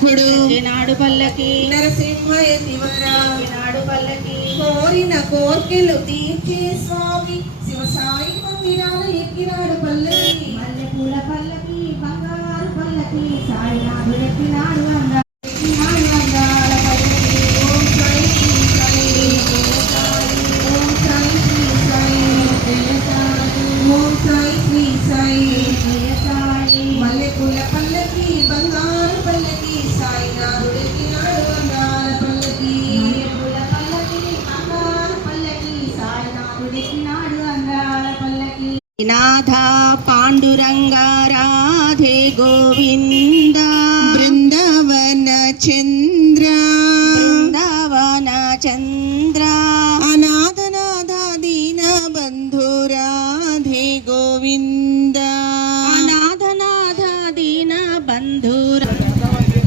ఎల్లప్పుడు నాడు పల్లకి నరసింహయ్య శివరా నాడు పల్లకి కోరిన కోర్కెలు తీర్చే స్వామి శివ సాయి మందిరాల ఎక్కినాడు పల్లకి మల్లెపూల పల్లకి బంగారు పల్లకి సాయినాథు ఎక్కినాడు అందాల పల్లకి. ఓం సాయి శ్రీ సాయి ఓం సాయి శ్రీ సాయి ఓం సాయి శ్రీ సాయి మల్లెపూల పల్లకి బంగారు పల్లకి సాయినాథుడు ఎక్కినాడు అందాల పల్లకి మల్లెపూల పల్లకి బంగారు పల్లకి సాయినాథుడు ఎక్కినాడు అందాల పల్లకి. నాథ పాండురంగా రాధే గోవింద బృందావన చంద్ర